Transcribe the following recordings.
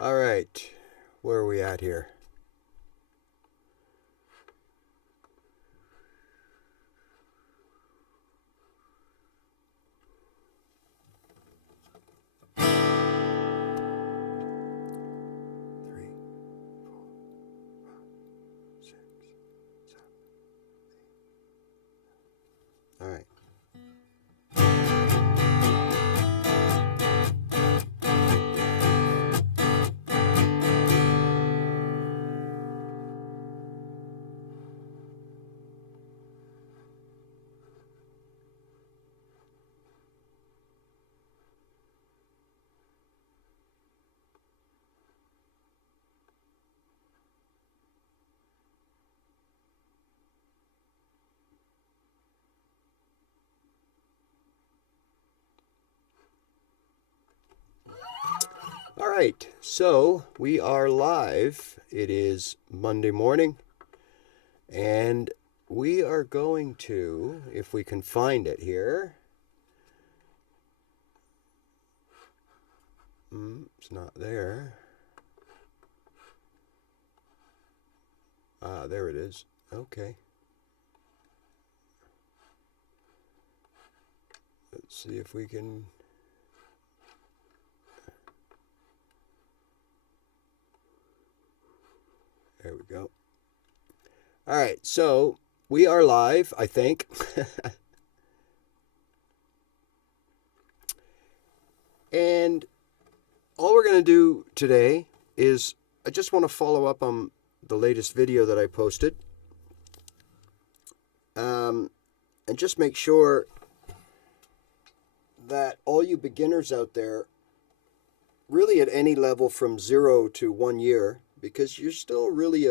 All right, where are we at here? Three, 4, 5, 6, 7, 8. All right. All right, so we are live. It is Monday morning, and we are going to, if we can find it here. It's not there. Ah, there it is. Okay. Let's see if we can. There we go. All right, so we are live, I think. And all we're going to do today is I just want to follow up on the latest video that I posted. And just make sure that all you beginners out there, really at any level from 0 to 1 year, because you're still really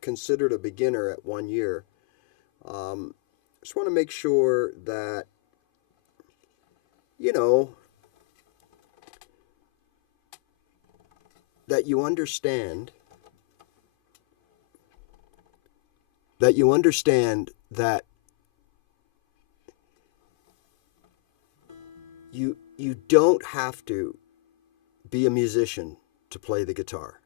considered a beginner at 1 year, just want to make sure that, that you understand that you don't have to be a musician to play the guitar.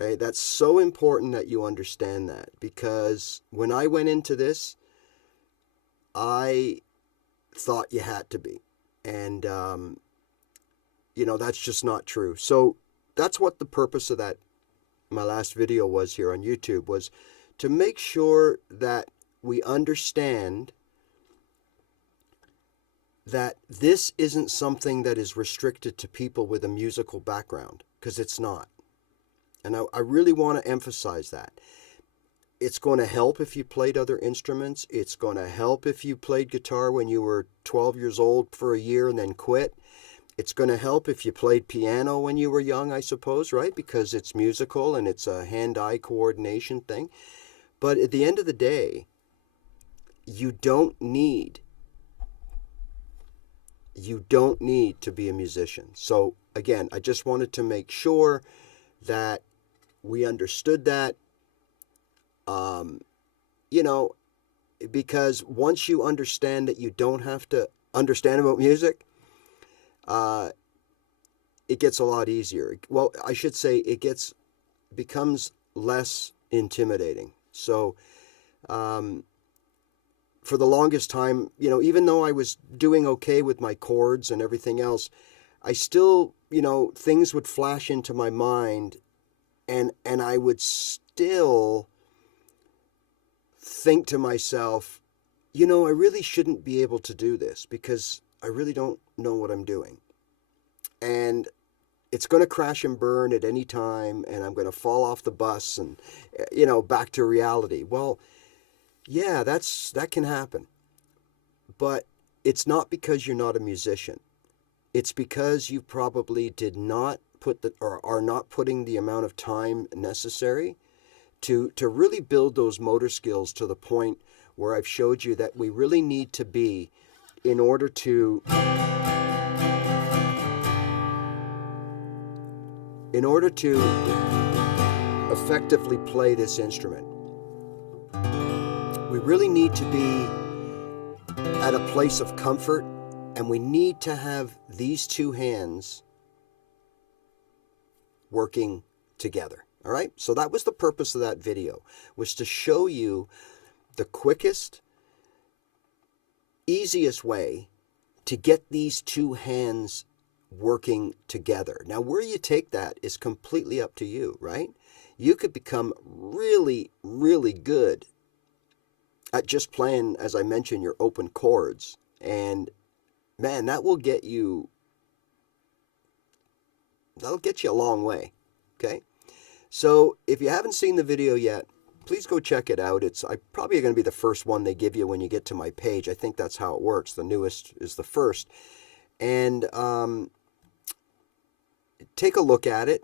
Okay, that's so important that you understand that, because when I went into this, I thought you had to be, and that's just not true. So that's what the purpose of my last video was here on YouTube, was to make sure that we understand that this isn't something that is restricted to people with a musical background, because it's not. And I really want to emphasize that. It's going to help if you played other instruments. It's going to help if you played guitar when you were 12 years old for a year and then quit. It's going to help if you played piano when you were young, I suppose, right? Because it's musical and it's a hand-eye coordination thing. But at the end of the day, you don't need to be a musician. So again, I just wanted to make sure that we understood that, because once you understand that you don't have to understand about music, it gets a lot easier. Well, I should say becomes less intimidating. So, for the longest time, even though I was doing okay with my chords and everything else, I still, things would flash into my mind, and I would still think to myself, I really shouldn't be able to do this because I really don't know what I'm doing. And it's going to crash and burn at any time, and I'm going to fall off the bus and, back to reality. Well, yeah, that can happen. But it's not because you're not a musician. It's because you probably did not or are not putting the amount of time necessary to really build those motor skills to the point where I've showed you that we really need to be in order to effectively play this instrument. We really need to be at a place of comfort, and we need to have these two hands working together. All right, so that was the purpose of that video, was to show you the quickest, easiest way to get these two hands working together. Now, where you take that is completely up to you, right? You could become really, really good at just playing, as I mentioned, your open chords. And man, that'll get you a long way, okay? So if you haven't seen the video yet, please go check it out. It's probably going to be the first one they give you when you get to my page. I think that's how it works. The newest is the first. And take a look at it.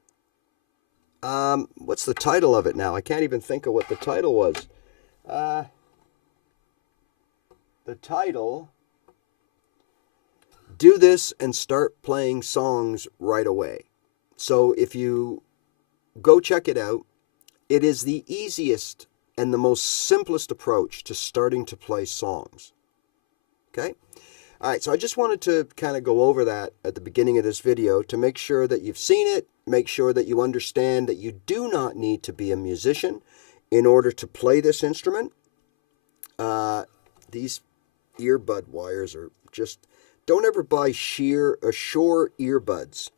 What's the title of it now? I can't even think of what the title was. The title, Do This and Start Playing Songs Right Away. So if you go check it out, it is the easiest and the most simplest approach to starting to play songs. Okay? All right, so I just wanted to kind of go over that at the beginning of this video to make sure that you've seen it, make sure that you understand that you do not need to be a musician in order to play this instrument. These earbud wires are just, don't ever buy Shure earbuds.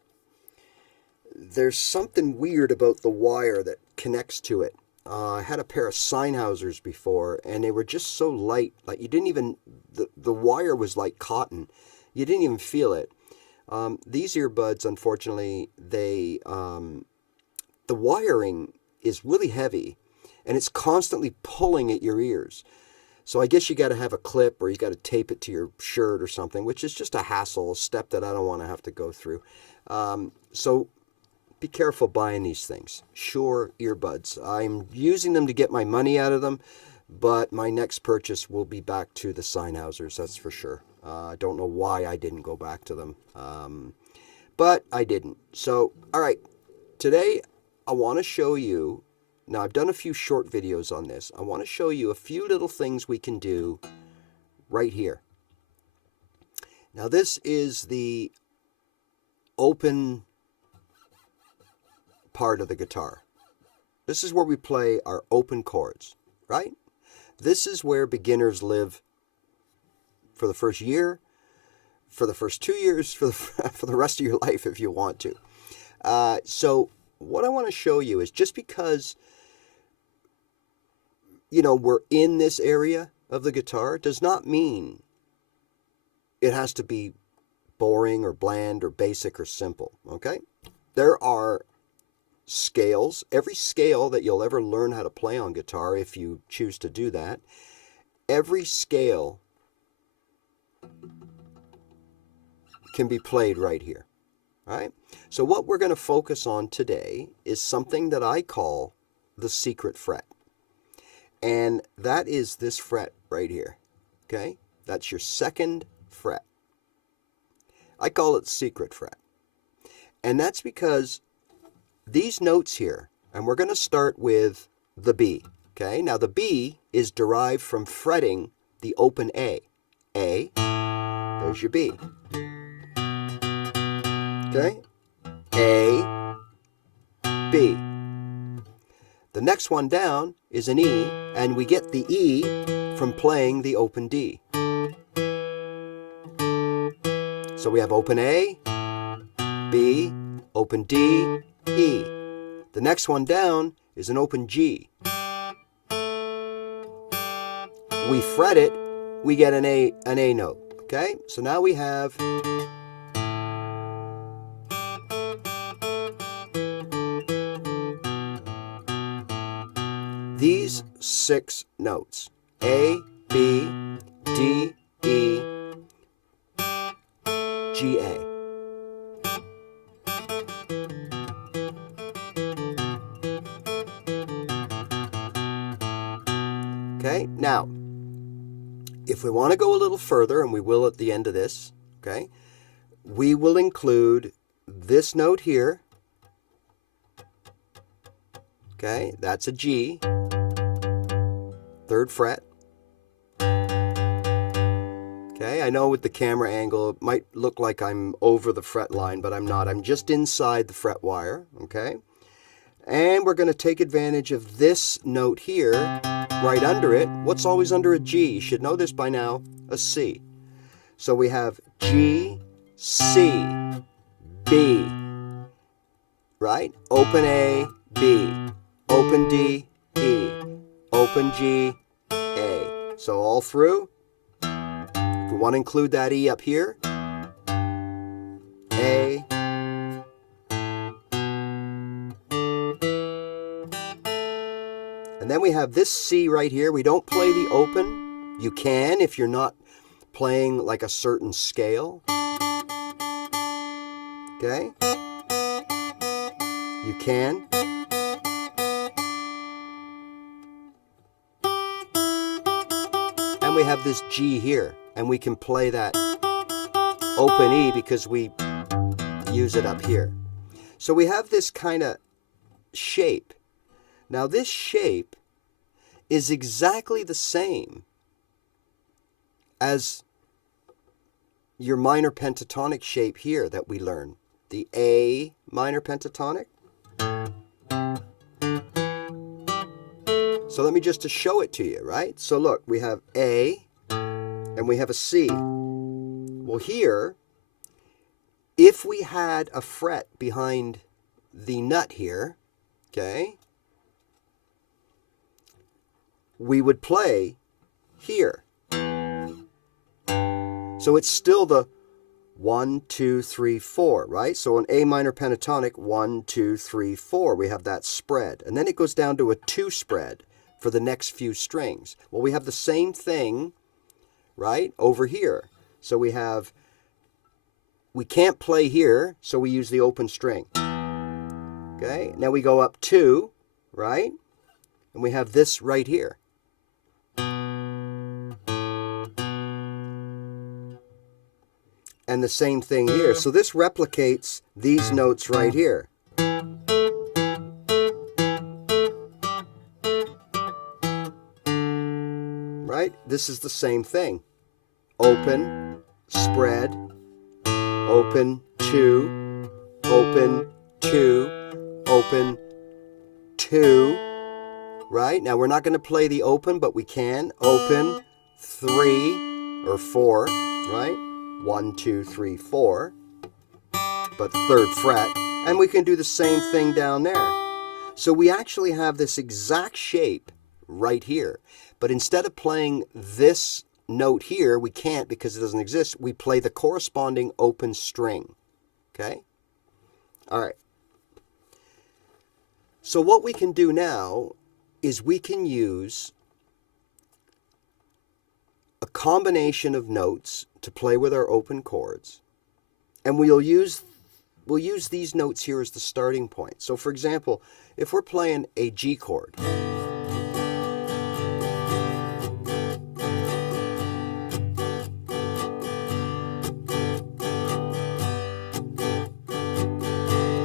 There's something weird about the wire that connects to it. I had a pair of Sennheisers before, and they were just so light. Like you didn't even, the wire was like cotton. You didn't even feel it. These earbuds, unfortunately, the wiring is really heavy, and it's constantly pulling at your ears. So I guess you got to have a clip, or you got to tape it to your shirt or something, which is just a hassle, a step that I don't want to have to go through. So be careful buying these things. Shure earbuds. I'm using them to get my money out of them, but my next purchase will be back to the Sennheisers, that's for sure. I don't know why I didn't go back to them, but I didn't. So, all right, today I want to show you, now I've done a few short videos on this. I want to show you a few little things we can do right here. Now this is the open part of the guitar. This is where we play our open chords, right? This is where beginners live for the first year, for the first 2 years, for the rest of your life if you want to. So what I want to show you is, just because, you know, we're in this area of the guitar does not mean it has to be boring or bland or basic or simple, okay? There are scales. Every scale that you'll ever learn how to play on guitar, if you choose to do that, every scale can be played right here. All right? So what we're going to focus on today is something that I call the secret fret. And that is this fret right here. Okay? That's your second fret. I call it the secret fret. And that's because these notes here, and we're going to start with the B. Okay? Now the B is derived from fretting the open A. A, there's your B. Okay? A, B. The next one down is an E, and we get the E from playing the open D. So we have open A, B, open D, E. The next one down is an open G. We fret it, we get an A note. Okay? So now we have these 6 notes: A, B, D, E, G, A. Okay, now, if we want to go a little further, and we will at the end of this, okay, we will include this note here. Okay, that's a G, 3rd fret. Okay, I know with the camera angle it might look like I'm over the fret line, but I'm not. I'm just inside the fret wire, okay? And we're going to take advantage of this note here, right under it. What's always under a G? You should know this by now, a C. So we have G, C, B, right? Open A, B, open D, E, open G, A. So all through. If we want to include that E up here, A, and then we have this C right here. We don't play the open. You can if you're not playing like a certain scale. Okay? You can. And we have this G here, and we can play that open E because we use it up here. So we have this kind of shape. Now this shape is exactly the same as your minor pentatonic shape here that we learn. The A minor pentatonic. So let me just to show it to you, right? So look, we have A and we have a C. Well here, if we had a fret behind the nut here, okay, we would play here. So it's still the 1, 2, 3, 4, right? So an A minor pentatonic, 1, 2, 3, 4. We have that spread. And then it goes down to a 2 spread for the next few strings. Well, we have the same thing, right, over here. So we can't play here, so we use the open string. Okay, now we go up 2, right? And we have this right here. And the same thing here. So this replicates these notes right here. Right? This is the same thing. Open, spread, open, 2, open, 2, open, 2. Right? Now we're not going to play the open, but we can. Open, 3 or 4, right? 1, 2, 3, 4, but third fret, and we can do the same thing down there. So we actually have this exact shape right here, but instead of playing this note here, we can't because it doesn't exist. We play the corresponding open string. Okay? All right. So what we can do now is we can use a combination of notes to play with our open chords, and we'll use these notes here as the starting point. So for example, if we're playing a G chord,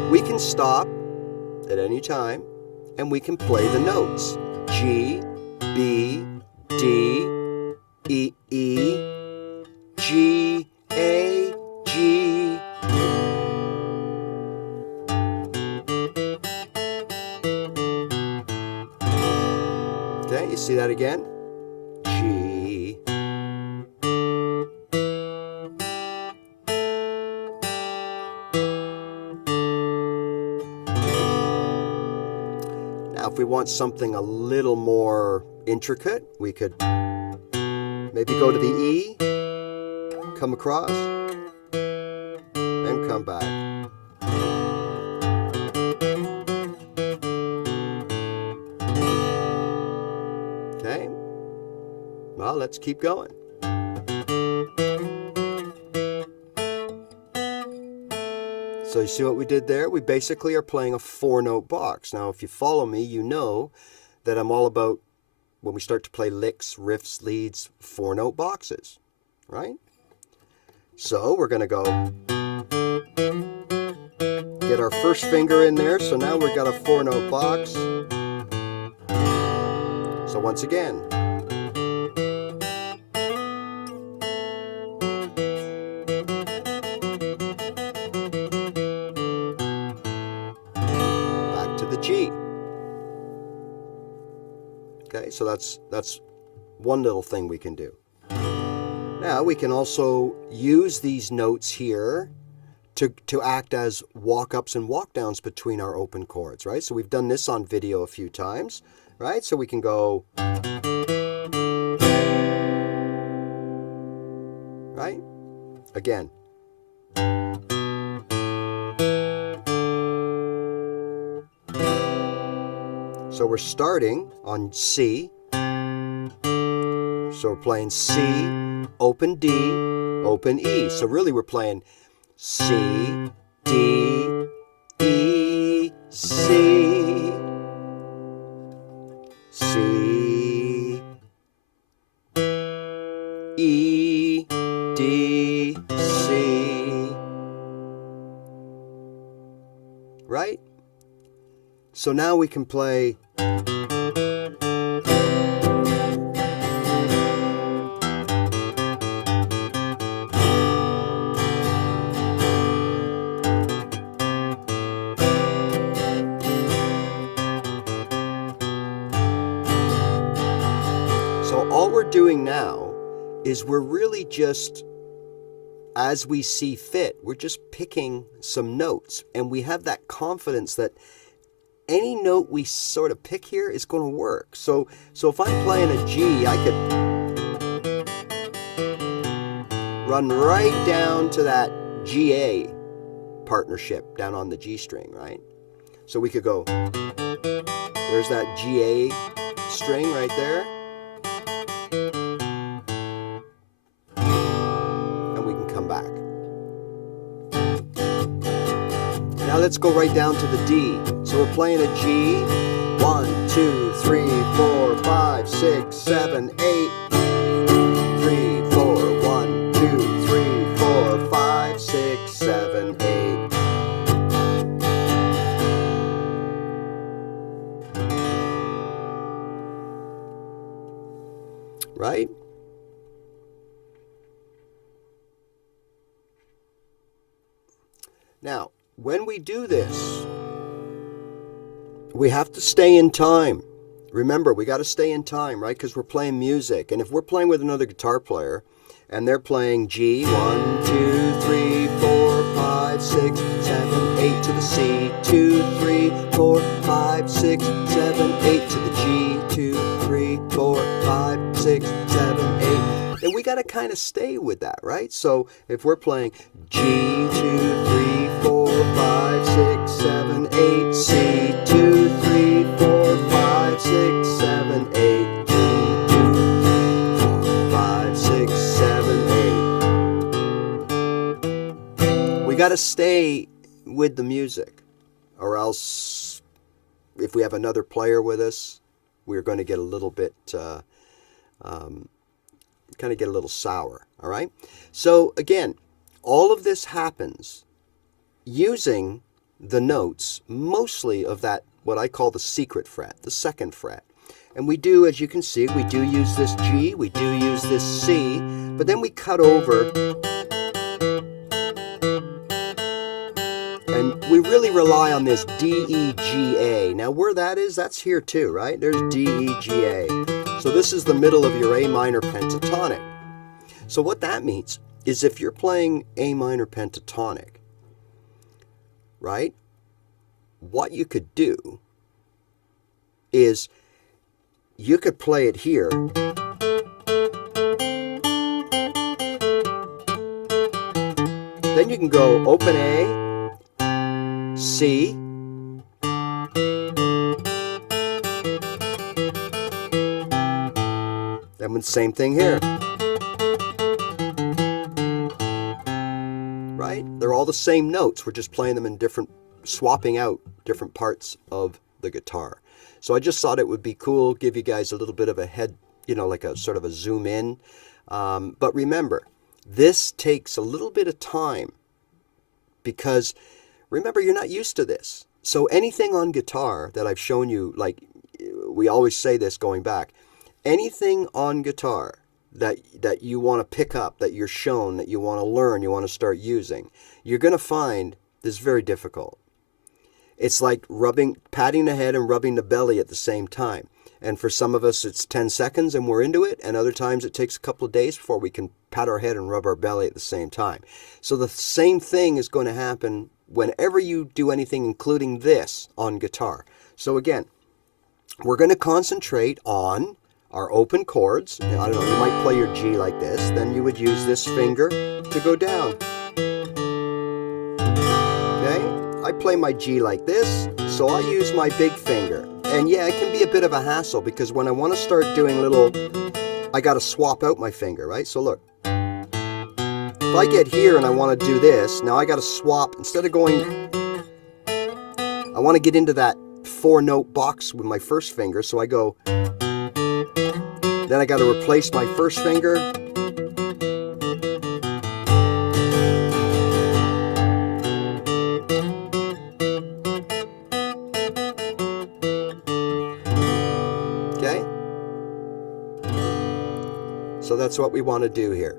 we can stop at any time and we can play the notes G, B, D, E, E, G, A, G. Okay, you see that again? G. Now, if we want something a little more intricate, we could maybe go to the E, come across, and come back. Okay, well, let's keep going. So you see what we did there? We basically are playing a 4-note box. Now, if you follow me, you know that I'm all about, when we start to play licks, riffs, leads, 4-note boxes, right? So we're going to go get our first finger in there. So now we've got a 4-note box. So once again, right? So that's one little thing we can do. Now we can also use these notes here to act as walk-ups and walk-downs between our open chords, right? So we've done this on video a few times, right? So we can go, right? Again. So we're starting on C. So we're playing C, open D, open E. So really we're playing C, D, E, C, C, E, D, C. Right? So now we can play. So all we're doing now is we're really just, as we see fit, we're just picking some notes, and we have that confidence that any note we sort of pick here is going to work. So if I'm playing a G, I could run right down to that GA partnership down on the G string, right? So we could go, there's that GA string right there. And we can come back. Now let's go right down to the D. So we're playing a G. 1, 2, 3, 4, 5, 6, 7, 8. 3, 4, 1, 2, 3, 4, 5, 6, 7, 8. Right? Now, when we do this, we have to stay in time. Remember, we got to stay in time, right? Because we're playing music. And if we're playing with another guitar player and they're playing G, 1, 2, 3, 4, 5, 6, 7, 8 to the C, 2, 3, 4, 5, 6, 7, 8 to the G, 2, 3, 4, 5, 6, 7, 8. And we got to kind of stay with that, right? So if we're playing G, 2, 3, 4, 5, 6, 7, 8, C, 2, 3, 4, 5, 6, 7, 8, G, 2, 4, 5, 6, 7, 8. We got to stay with the music, or else if we have another player with us, we're going to get a little bit, kind of get a little sour, all right? So again, all of this happens using the notes, mostly of that, what I call the secret fret, the second fret. And we do, as you can see, we do use this G, we do use this C, but then we cut over, and we really rely on this D, E, G, A. Now where that is, that's here too, right? There's D, E, G, A. So this is the middle of your A minor pentatonic. So what that means is if you're playing A minor pentatonic, right, what you could do is you could play it here. Then you can go open A, C, then same thing here. Right? They're all the same notes. We're just playing them in different, swapping out different parts of the guitar. So I just thought it would be cool, give you guys a little bit of a head, you know, like a sort of a zoom in. But remember, this takes a little bit of time because remember, you're not used to this. So anything on guitar that I've shown you, like we always say this going back, anything on guitar that you want to pick up, that you're shown, that you want to learn, you want to start using, you're going to find this very difficult. It's like patting the head and rubbing the belly at the same time. And for some of us, it's 10 seconds and we're into it. And other times it takes a couple of days before we can pat our head and rub our belly at the same time. So the same thing is going to happen whenever you do anything, including this on guitar. So again, we're going to concentrate on our open chords. I don't know, you might play your G like this. Then you would use this finger to go down. Okay? I play my G like this, so I use my big finger. And yeah, it can be a bit of a hassle because when I want to start doing little, I got to swap out my finger, right? So look, if I get here and I want to do this, now I got to swap, instead of going, I want to get into that 4-note box with my first finger, so I go, then I got to replace my first finger. Okay? So that's what we want to do here.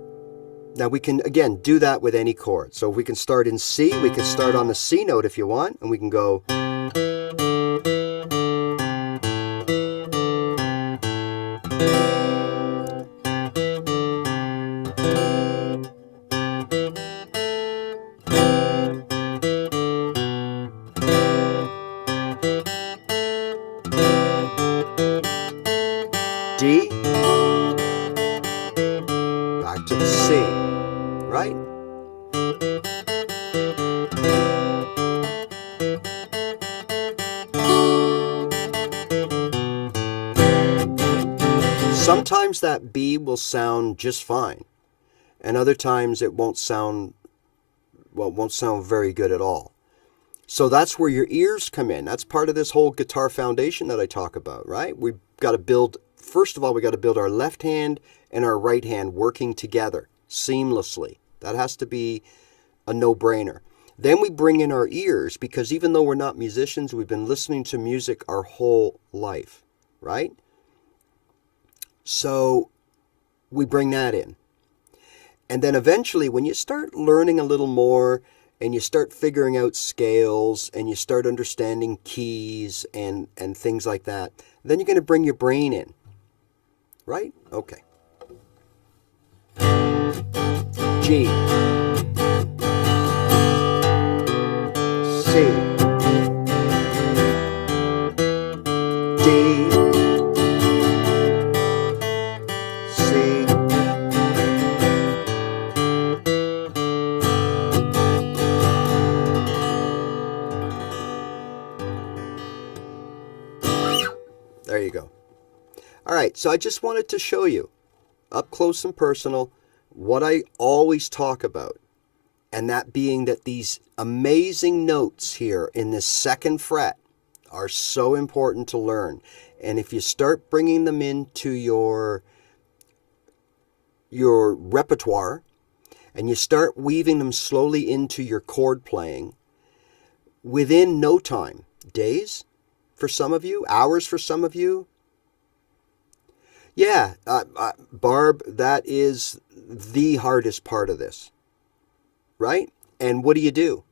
Now we can, again, do that with any chord. So if we can start in C, we can start on the C note if you want, and we can go. D, back to the C, right? Sometimes that B will sound just fine, and other times it won't sound, well, it won't sound very good at all. So that's where your ears come in. That's part of this whole guitar foundation that I talk about, right? We've got to build, first of all, we got to build our left hand and our right hand working together seamlessly. That has to be a no-brainer. Then we bring in our ears, because even though we're not musicians, we've been listening to music our whole life, right? So we bring that in. And then eventually, when you start learning a little more and you start figuring out scales and you start understanding keys and things like that, then you're going to bring your brain in, right? Okay. G, C, D, C, there you go. All right, so I just wanted to show you up close and personal what I always talk about, and that being that these amazing notes here in this second fret are so important to learn. And if you start bringing them into your repertoire and you start weaving them slowly into your chord playing, within no time, days for some of you, hours for some of you, yeah, Barb, that is the hardest part of this, right? And what do?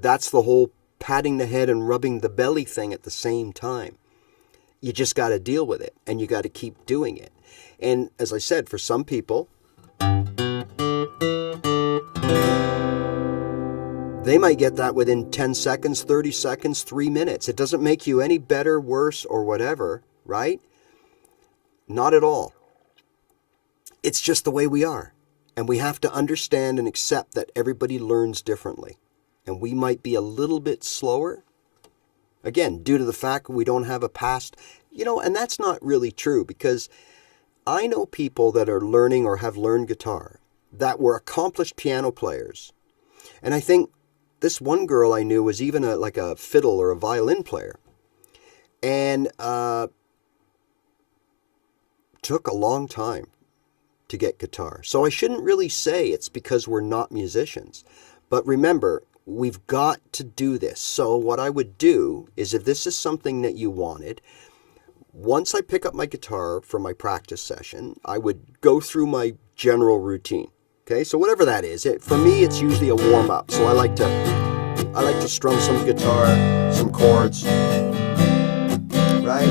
That's the whole patting the head and rubbing the belly thing at the same time. You just got to deal with it, and you got to keep doing it. And as I said, for some people, they might get that within 10 seconds, 30 seconds, 3 minutes. It doesn't make you any better, worse, or whatever, right? Not at all. It's just the way we are. And we have to understand and accept that everybody learns differently. And we might be a little bit slower. Again, due to the fact we don't have a past, and that's not really true, because I know people that are learning or have learned guitar that were accomplished piano players. And I think this one girl I knew was even like a fiddle or a violin player. And took a long time to get guitar. So I shouldn't really say it's because we're not musicians. But remember, we've got to do this. So what I would do is, if this is something that you wanted, once I pick up my guitar for my practice session, I would go through my general routine. Okay, so whatever that is, for me it's usually a warm-up. So I like to strum some guitar, some chords, right?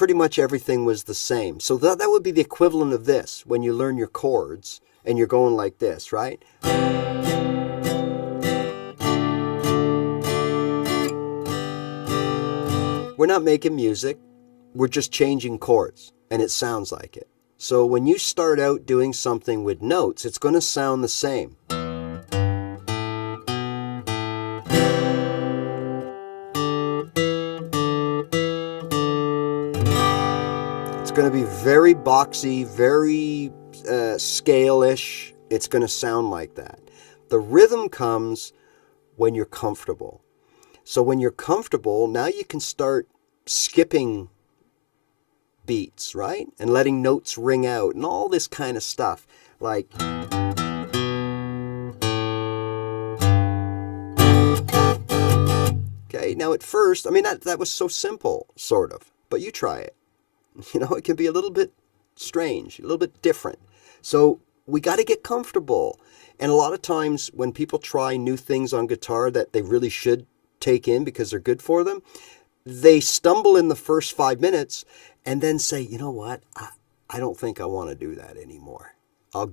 pretty much everything was the same. So that would be the equivalent of this when you learn your chords and you're going like this, right? We're not making music, we're just changing chords, and it sounds like it. So when you start out doing something with notes, it's going to sound the same. It's going to be very boxy, very scale-ish. It's going to sound like that. The rhythm comes when you're comfortable. So when you're comfortable, now you can start skipping beats, right? And letting notes ring out and all this kind of stuff. Like, okay, now at first, I mean, that was so simple, sort of. But you try it. You know, it can be a little bit strange, a little bit different. So we got to get comfortable. And a lot of times when people try new things on guitar that they really should take in because they're good for them, they stumble in the first 5 minutes and then say, you know what, I don't think I want to do that anymore. I'll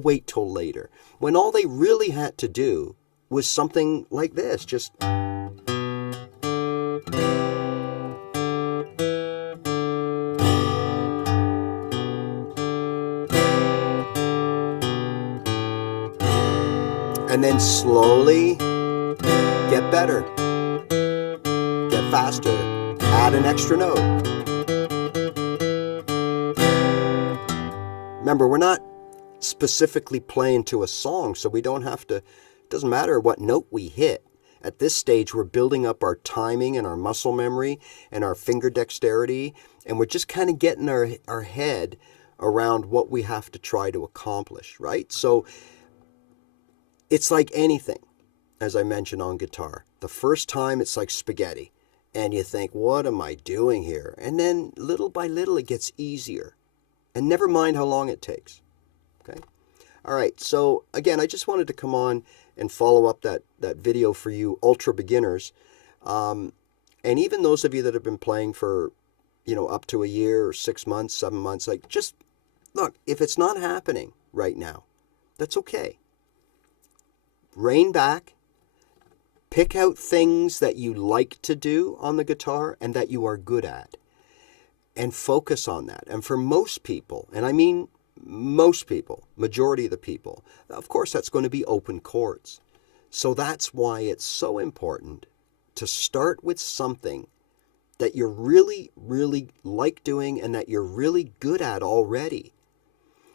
wait till later. When all they really had to do was something like this, just... And then slowly get better, get faster, add an extra note. Remember, we're not specifically playing to a song, so we don't have to, it doesn't matter what note we hit. At this stage, we're building up our timing and our muscle memory and our finger dexterity, and we're just kind of getting our head around what we have to try to accomplish, right? So it's like anything, as I mentioned on guitar. The first time it's like spaghetti, and you think, what am I doing here? And then little by little it gets easier. And never mind how long it takes. Okay? All right, so again, I just wanted to come on and follow up that video for you ultra beginners. And even those of you that have been playing for, you know, up to a year or 6 months, 7 months, like, just look, if it's not happening right now, that's okay. Rein back, pick out things that you like to do on the guitar and that you are good at, and focus on that. And for most people, and I mean most people, majority of the people, of course that's going to be open chords. So that's why it's so important to start with something that you're really, really like doing and that you're really good at already.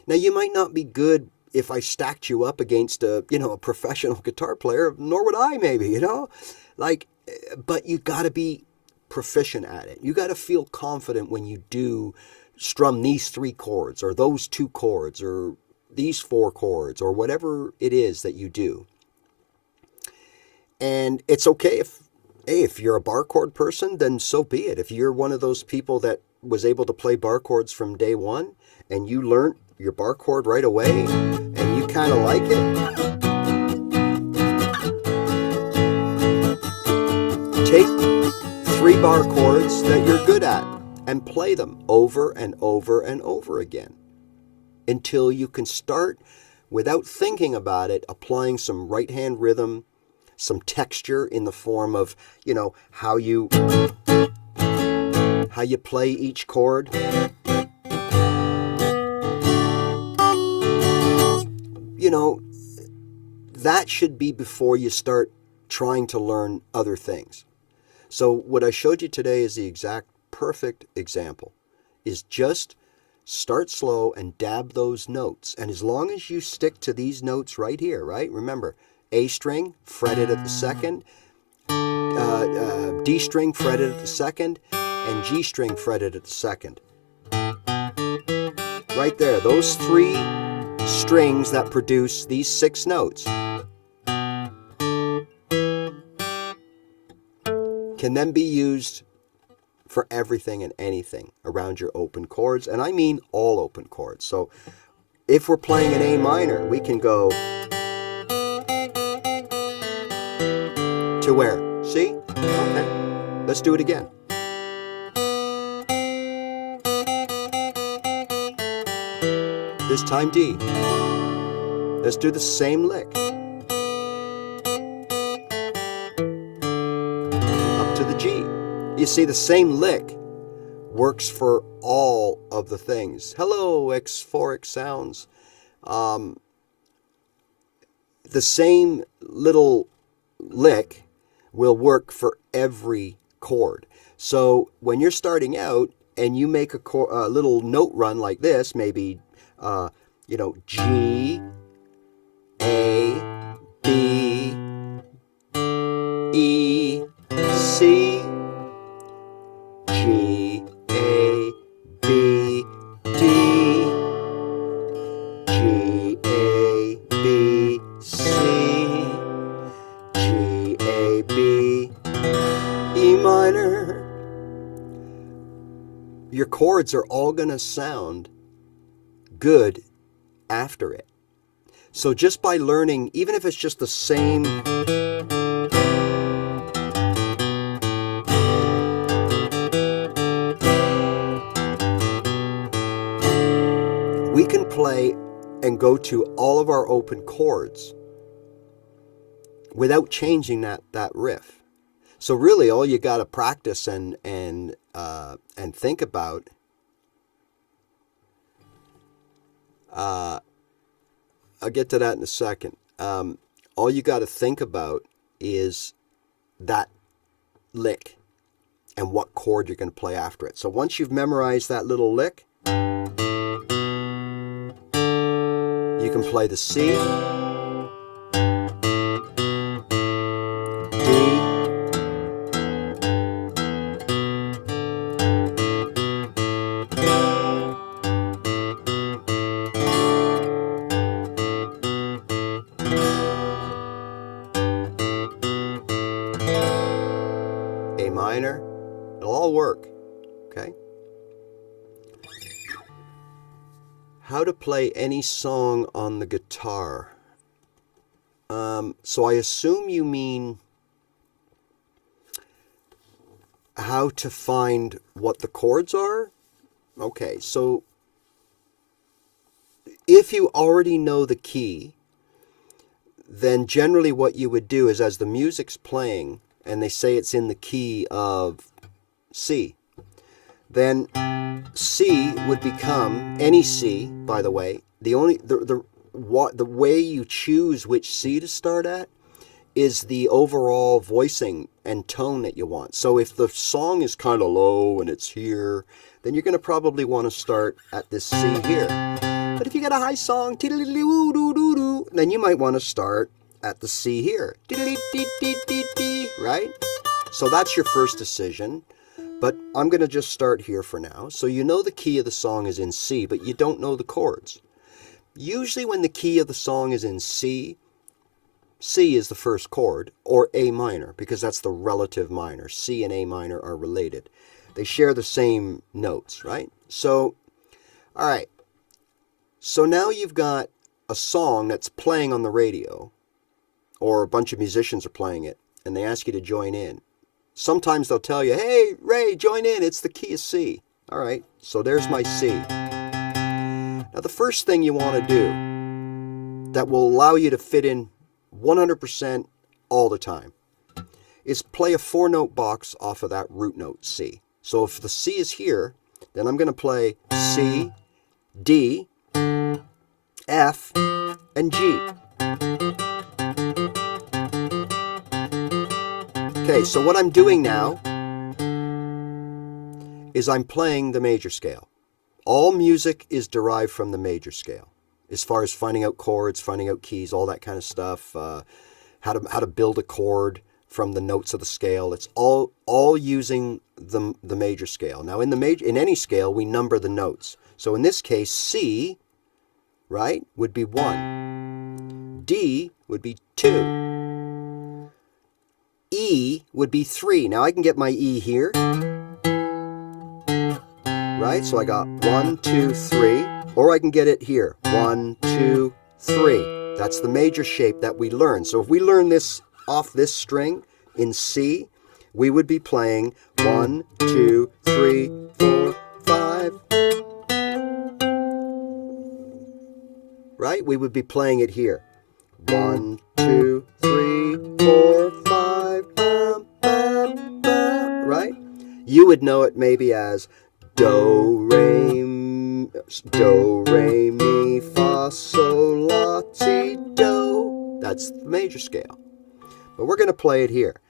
Now, you might not be good if I stacked you up against a professional guitar player, nor would I, maybe, like, but you got to be proficient at it. You got to feel confident when you do strum these 3 chords or those 2 chords or these 4 chords or whatever it is that you do. And it's okay if you're a bar chord person, then so be it. If you're one of those people that was able to play bar chords from day one and you learned your bar chord right away and you kind of like it, take 3 bar chords that you're good at and play them over and over and over again until you can start, without thinking about it, applying some right hand rhythm, some texture in the form of, how you play each chord. That should be before you start trying to learn other things. So what I showed you today is the exact perfect example, is just start slow and dab those notes. And as long as you stick to these notes right here, right? Remember, A string, fretted at the second, D string, fretted at the second, and G string, fretted at the second. Right there, those 3 strings that produce these 6 notes can then be used for everything and anything around your open chords, and I mean all open chords. So if we're playing an A minor, we can go to where? See? Okay. Let's do it again. This time D. Let's do the same lick. Up to the G. You see, the same lick works for all of the things. Hello, X4X Sounds. The same little lick will work for every chord. So when you're starting out and you make a little note run like this, maybe, G, A, B, E, C, G, A, B, D, G, A, B, C, G, A, B, E minor. Your chords are all going to sound good after it. So just by learning, even if it's just the same, we can play and go to all of our open chords without changing that riff. So really, all you got to practice and think about. I'll get to that in a second. All you got to think about is that lick and what chord you're going to play after it. So once you've memorized that little lick, you can play the C, D, A minor. It'll all work, okay? How to play any song on the guitar. So I assume you mean how to find what the chords are? Okay, so if you already know the key, then generally what you would do is, as the music's playing and they say it's in the key of C, then C would become any C, by the way. The way you choose which C to start at is the overall voicing and tone that you want. So if the song is kind of low and it's here, then you're going to probably want to start at this C here. But if you got a high song, then you might want to start at the C here, right? So that's your first decision. But I'm going to just start here for now. So you know the key of the song is in C, but you don't know the chords. Usually when the key of the song is in C, C is the first chord, or A minor, because that's the relative minor. C and A minor are related. They share the same notes, right? So, all right. So now you've got a song that's playing on the radio, or a bunch of musicians are playing it, and they ask you to join in. Sometimes they'll tell you, hey, Ray, join in. It's the key of C. All right, so there's my C. Now, the first thing you want to do that will allow you to fit in 100% all the time is play a 4-note box off of that root note C. So if the C is here, then I'm going to play C, D, F, and G. Okay, so what I'm doing now is I'm playing the major scale. All music is derived from the major scale, as far as finding out chords, finding out keys, all that kind of stuff, how to build a chord from the notes of the scale. It's all using the major scale. Now, in any scale, we number the notes. So in this case, C, right, would be 1. D would be 2. E would be 3. Now I can get my E here, right? So I got 1, 2, 3, or I can get it here, 1, 2, 3. That's the major shape that we learn. So if we learn this off this string in C, we would be playing 1, 2, 3, 4, 5. right? We would be playing it here. 1, 2, 3, 4, 5, bum, bum, bum, right? You would know it maybe as do, re, mi, fa, sol, la, si, do. That's the major scale. But we're going to play it here.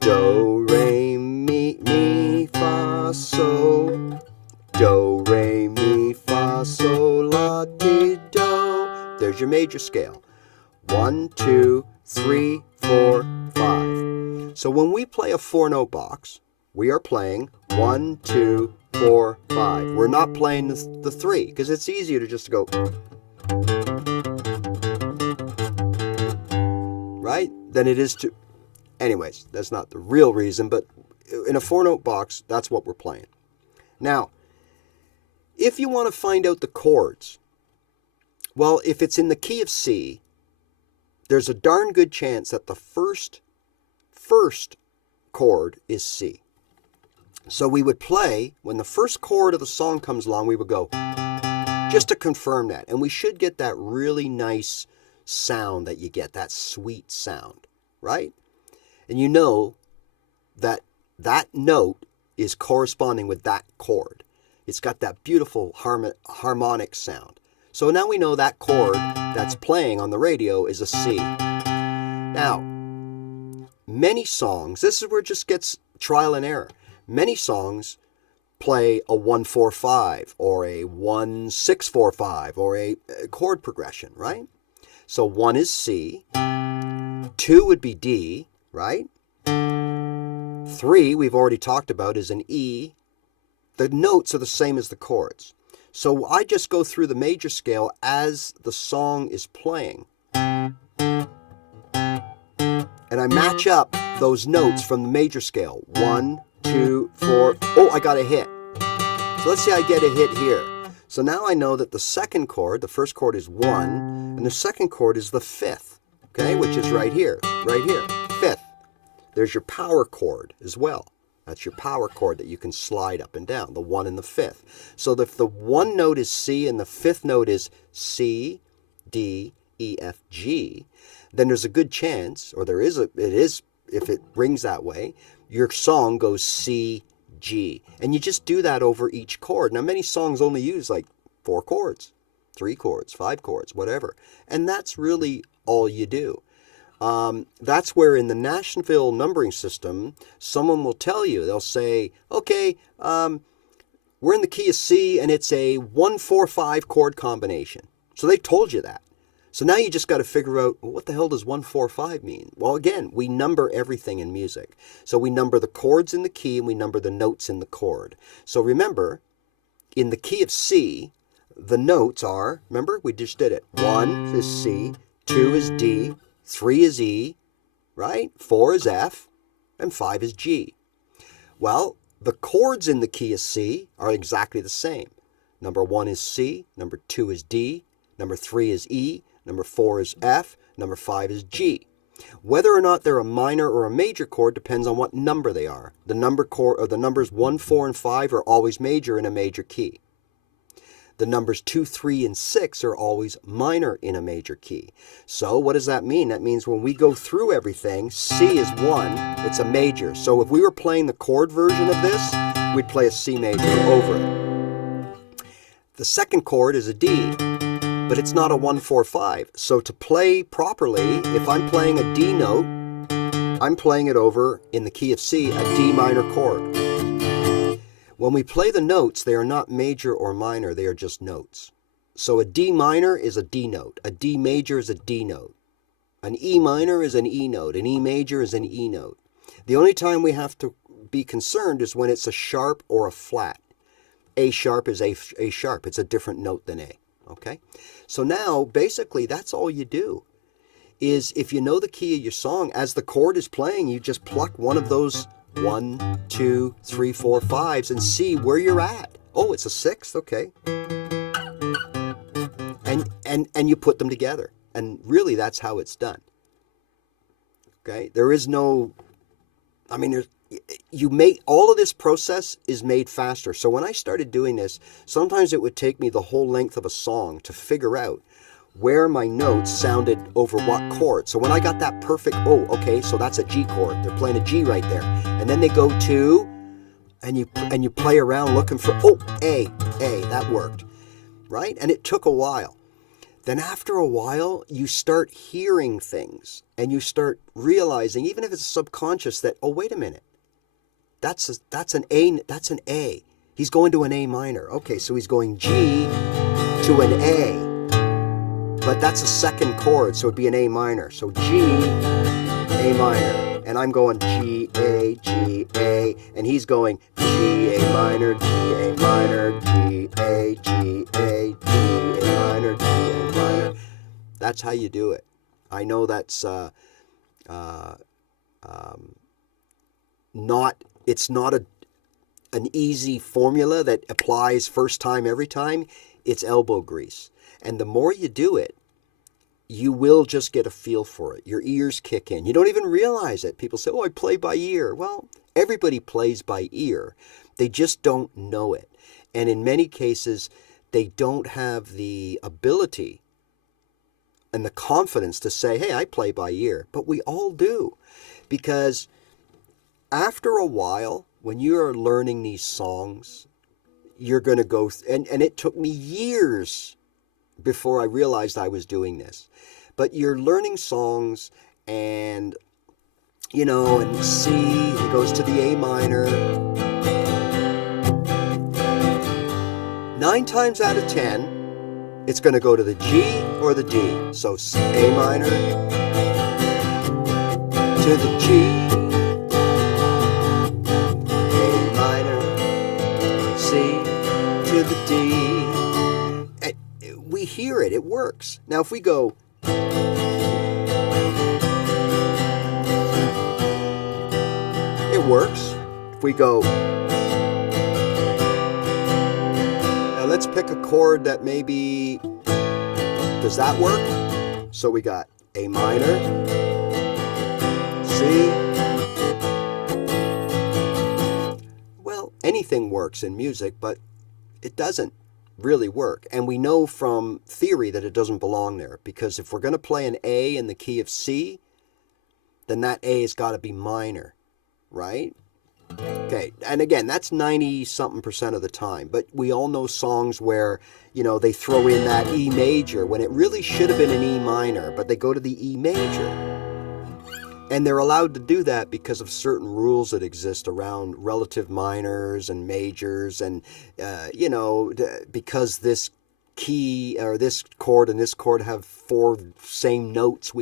Do, re, mi, fa, sol. Do, re, mi, fa, sol, la, ti, do. There's your major scale. 1, 2, 3, 4, 5. So when we play a 4-note box, we are playing 1, 2, 4, 5. We're not playing the 3 because it's easier to just go, right, than it is to. Anyways, that's not the real reason, but in a 4-note box, that's what we're playing. Now, if you want to find out the chords, well, if it's in the key of C, there's a darn good chance that the first chord is C. So we would play, when the first chord of the song comes along, we would go, just to confirm that. And we should get that really nice sound that you get, that sweet sound, right? And you know that that note is corresponding with that chord. It's got that beautiful harmonic sound. So now we know that chord that's playing on the radio is a C. Now, many songs, this is where it just gets trial and error. Many songs play a 1-4-5 or a 1-6-4-5 or a chord progression, right? So 1 is C, 2 would be D, right? 3, we've already talked about, is an E. The notes are the same as the chords. So I just go through the major scale as the song is playing. And I match up those notes from the major scale. 1, 2, 4. Oh, I got a hit. So let's say I get a hit here. So now I know that the second chord, the first chord is 1, and the second chord is the 5th, okay, which is right here, 5th. There's your power chord as well. That's your power chord that you can slide up and down, the 1 and the 5th. So if the 1 note is C and the 5th note is C, D, E, F, G, then there's a good chance, or if it rings that way, your song goes C, G. And you just do that over each chord. Now, many songs only use like 4 chords, 3 chords, 5 chords, whatever. And that's really all you do. That's where in the Nashville numbering system, someone will tell you, they'll say, okay, we're in the key of C and it's a 1-4-5 chord combination. So they told you that. So now you just got to figure out, well, what the hell does 1-4-5 mean? Well, again, we number everything in music. So we number the chords in the key and we number the notes in the chord. So remember, in the key of C, the notes are, remember, we just did it. 1 is C, 2 is D, 3 is E, right? 4 is F, and 5 is G. Well, the chords in the key of C are exactly the same. Number 1 is C, number 2 is D, number 3 is E, number 4 is F, number 5 is G. Whether or not they're a minor or a major chord depends on what number they are. The numbers 1, 4, and 5 are always major in a major key. The numbers 2, 3, and 6 are always minor in a major key. So what does that mean? That means when we go through everything, C is 1, it's a major. So if we were playing the chord version of this, we'd play a C major over it. The second chord is a D, but it's not a 1-4-5. So to play properly, if I'm playing a D note, I'm playing it over in the key of C, a D minor chord. When we play the notes, they are not major or minor, they are just notes. So a D minor is a D note, a D major is a D note, an E minor is an E note, an E major is an E note. The only time we have to be concerned is when it's a sharp or a flat. A sharp is A sharp, it's a different note than A, okay? So now, basically, that's all you do, is if you know the key of your song, as the chord is playing, you just pluck one of those 1, 2, 3, 4, 5s and see where you're at. Oh, it's a 6th, okay. And you put them together. And really, that's how it's done. Okay? There is no, I mean, all of this process is made faster. So when I started doing this, sometimes it would take me the whole length of a song to figure out where my notes sounded over what chord. So when I got that perfect, oh, okay, so that's a G chord. They're playing a G right there. And then they go to, and you play around looking for, oh, A, that worked, right? And it took a while. Then after a while, you start hearing things and you start realizing, even if it's subconscious, that, oh, wait a minute, that's an A. He's going to an A minor. Okay, so he's going G to an A, but that's a second chord, so it'd be an A minor. So G, A minor, and I'm going G, A, and he's going G, A minor, G, A minor, G, A, G, A, G, A minor, G, A minor. That's how you do it. I know that's it's not an easy formula that applies first time every time. It's elbow grease. And the more you do it, you will just get a feel for it. Your ears kick in. You don't even realize it. People say, oh, I play by ear. Well, everybody plays by ear. They just don't know it. And in many cases, they don't have the ability and the confidence to say, hey, I play by ear. But we all do. Because after a while, when you are learning these songs, you're going to go, and it took me years before I realized I was doing this. But you're learning songs and, and C, it goes to the A minor. 9 times out of 10, it's going to go to the G or the D. So A minor to the G, A minor, C to the D. And we hear it, it works. Now if we go, it works. If we go, now let's pick a chord that maybe, does that work? So we got A minor, C. Well, anything works in music, but it doesn't really work. And we know from theory that it doesn't belong there, because if we're going to play an A in the key of C, then that A has got to be minor, right? Okay, and again, that's 90-something% of the time. But we all know songs where, they throw in that E major when it really should have been an E minor, but they go to the E major. And they're allowed to do that because of certain rules that exist around relative minors and majors. And, because this key or this chord and this chord have 4 same notes,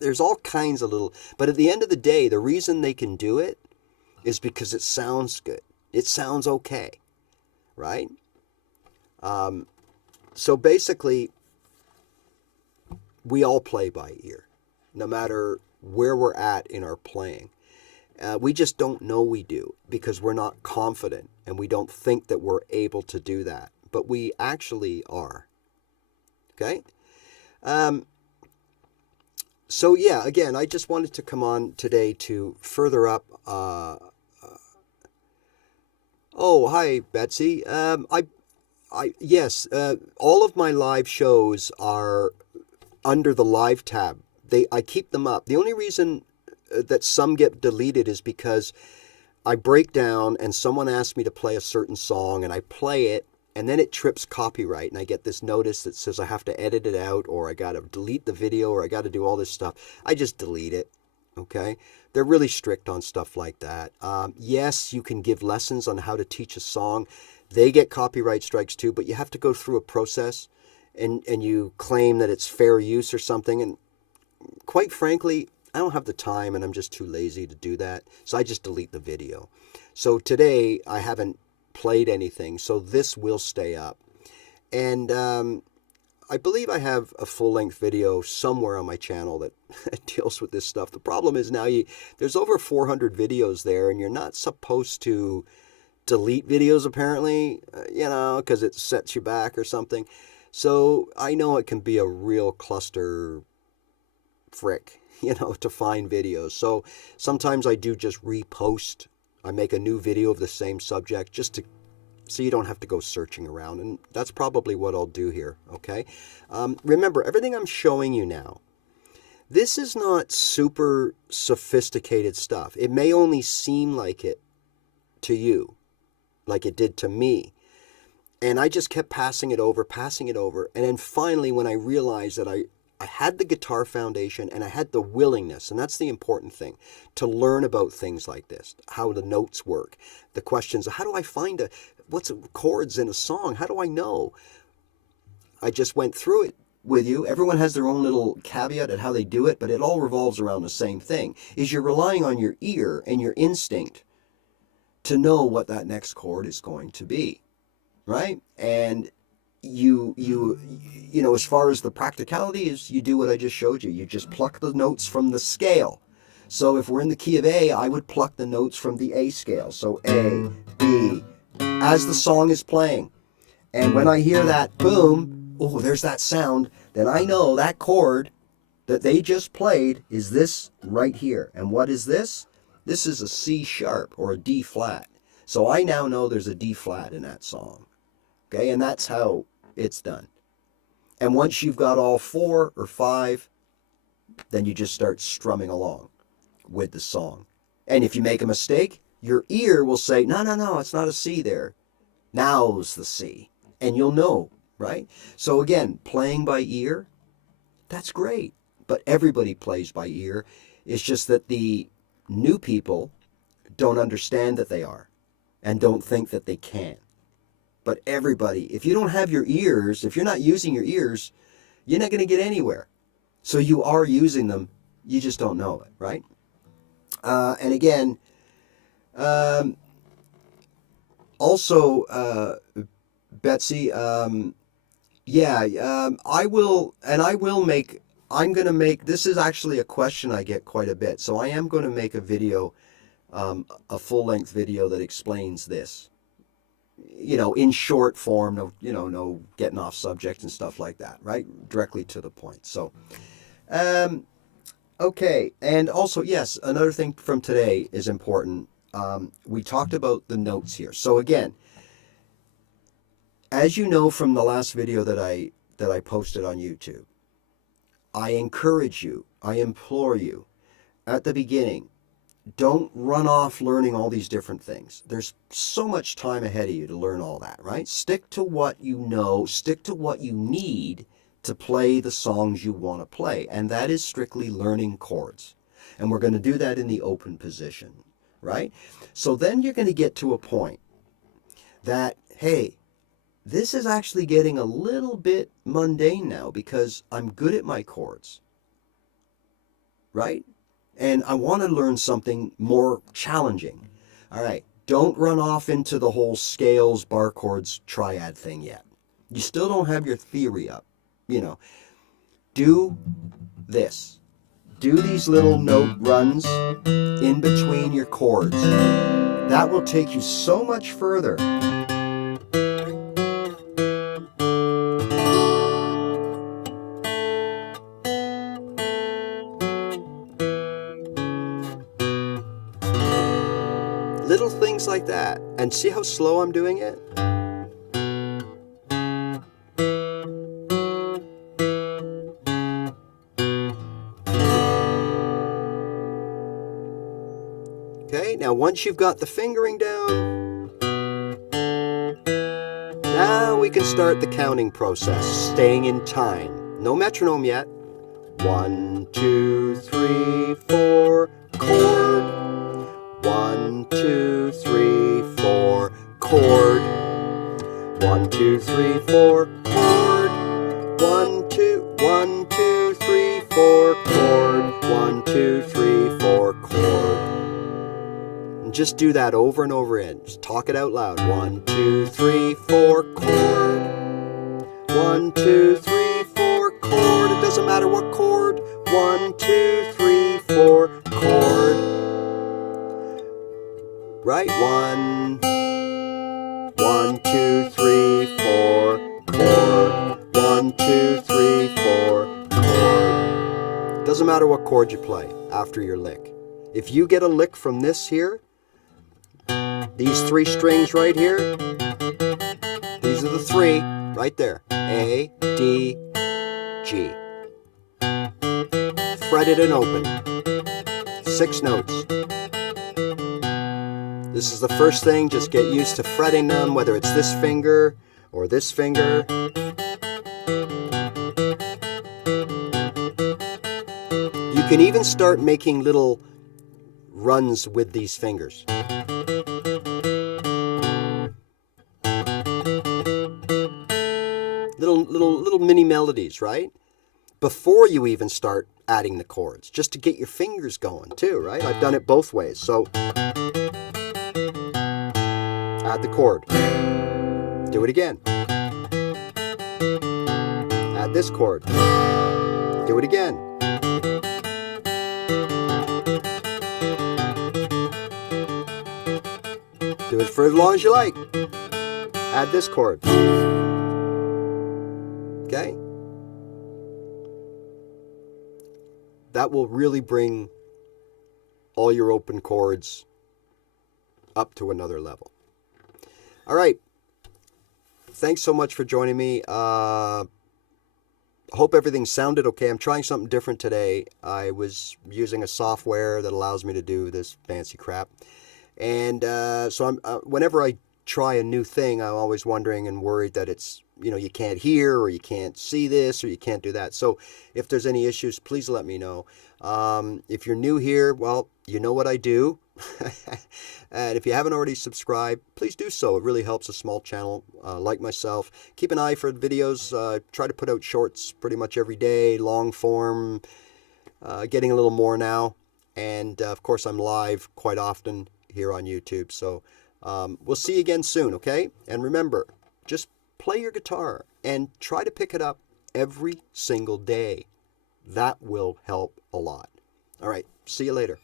there's all kinds of little, but at the end of the day, the reason they can do it is because it sounds good. It sounds okay, right? So basically, we all play by ear, no matter where we're at in our playing. We just don't know we do because we're not confident and we don't think that we're able to do that, but we actually are. Okay? So yeah, again, I just wanted to come on today to further up. Oh, hi, Betsy. Yes, all of my live shows are under the live tab. I keep them up. The only reason that some get deleted is because I break down and someone asks me to play a certain song and I play it and then it trips copyright and I get this notice that says I have to edit it out or I got to delete the video or I got to do all this stuff. I just delete it, okay? They're really strict on stuff like that. Yes, you can give lessons on how to teach a song. They get copyright strikes too, but you have to go through a process and you claim that it's fair use or something. And quite frankly, I don't have the time and I'm just too lazy to do that. So I just delete the video. So today I haven't played anything. So this will stay up. And I believe I have a full-length video somewhere on my channel that deals with this stuff. The problem is now there's over 400 videos there and you're not supposed to delete videos apparently, because it sets you back or something. So I know it can be a real cluster frick, to find videos. So sometimes I do just repost. I make a new video of the same subject just to so you don't have to go searching around. And that's probably what I'll do here, okay? Remember, everything I'm showing you now, this is not super sophisticated stuff. It may only seem like it to you, like it did to me. And I just kept passing it over. And then finally, when I realized that I had the guitar foundation and I had the willingness, and that's the important thing, to learn about things like this, how the notes work, the questions, how do I find what's chords in a song? How do I know? I just went through it with you. Everyone has their own little caveat at how they do it, but it all revolves around the same thing, is you're relying on your ear and your instinct to know what that next chord is going to be, right? And you know, as far as the practicality is, you do what I just showed you. You just pluck the notes from the scale. So if we're in the key of A, I would pluck the notes from the A scale. So A, B, as the song is playing. And when I hear that boom, oh, there's that sound, then I know that chord that they just played is this right here. And what is this? This is a C sharp or a D flat. So I now know there's a D flat in that song. Okay, and that's how it's done. And once you've got all 4 or 5, then you just start strumming along with the song. And if you make a mistake, your ear will say, no, it's not a C there. Now's the C. And you'll know, right? So again, playing by ear, that's great. But everybody plays by ear. It's just that the new people don't understand that they are and don't think that they can. But everybody, if you don't have your ears, if you're not using your ears, you're not going to get anywhere. So you are using them, you just don't know it, right? And again, also, Betsy, I will make, I'm going to make, this is actually a question I get quite a bit. So I am going to make a video, a full-length video that explains this. You know, in short form, no getting off subject and stuff like that, right? Directly to the point. So, okay. And also, yes, another thing from today is important. We talked about the notes here. So again, as you know from the last video that I posted on YouTube, I encourage you, I implore you, at the beginning, don't run off learning all these different things. There's so much time ahead of you to learn all that, right? Stick to what you know, stick to what you need to play the songs you want to play. And that is strictly learning chords. And we're going to do that in the open position, right? So then you're going to get to a point that, hey, this is actually getting a little bit mundane now because I'm good at my chords, right? And I want to learn something more challenging. All right, don't run off into the whole scales, bar chords, triad thing yet. You still don't have your theory up, you know. Do this. Do these little note runs in between your chords. That will take you so much further. Little things like that. And see how slow I'm doing it? Okay, now once you've got the fingering down, now we can start the counting process, staying in time. No metronome yet. 1, 2, 3, 4, chord. 1, 2, 3, 4, chord. 1, 2, 3, 4, chord. 1, 2, 1, 2, 3, 4, chord. 1, 2, 3, 4, chord. And just do that over and over again. Just talk it out loud. 1, 2, 3, 4, chord. 1, 2, 3, 4, chord. It doesn't matter what chord. 1, 2, 3, 4, chord. Right? 1, 2, 3, 4, chord. 1, 2, 3, 4, chord. Doesn't matter what chord you play after your lick. If you get a lick from this here, these 3 strings right here, These are the three right there. A, D, G. Fretted and open. 6 notes. This is the first thing. Just get used to fretting them, whether it's this finger or this finger. You can even start making little runs with these fingers. Little mini melodies, right? Before you even start adding the chords, just to get your fingers going too, right? I've done it both ways. So add the chord. Do it again. Add this chord. Do it again. Do it for as long as you like. Add this chord. Okay? That will really bring all your open chords up to another level. All right. Thanks so much for joining me. Hope everything sounded okay. I'm trying something different today. I was using a software that allows me to do this fancy crap. And so I'm whenever I try a new thing, I'm always wondering and worried that it's, you know, you can't hear or you can't see this or you can't do that. So if there's any issues, please let me know. If you're new here, well, you know what I do. And if you haven't already subscribed, please do so. It really helps a small channel like myself. Keep an eye for the videos. Try to put out shorts pretty much every day, long form, getting a little more now. And of course, I'm live quite often here on YouTube. So we'll see you again soon, okay? And remember, just play your guitar and try to pick it up every single day. That will help a lot. All right, see you later.